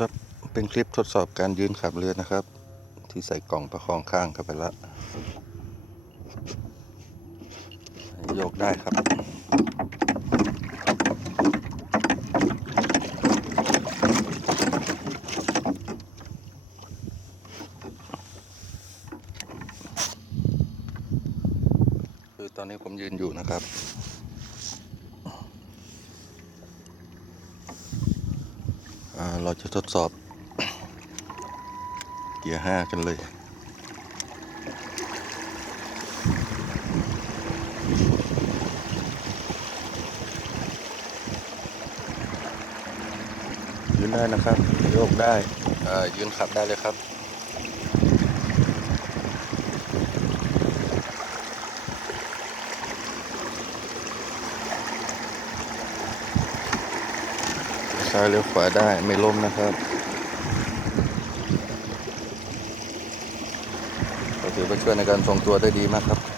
ครับเป็นคลิปทดสอบการยืนขับเรือนะครับที่ใส่กล่องประคองข้างเข้าไปแล้วโยกได้ครับคือตอนนี้ผมยืนอยู่นะครับเราจะทดสอบเกียร์5กันเลยยืนได้นะครับโยกได้ยืนขับได้เลยครับซ้ายเลี้ยวขวาได้ไม่ล้มนะครับก็ถือว่าช่วยในการทรงตัวได้ดีมากครับ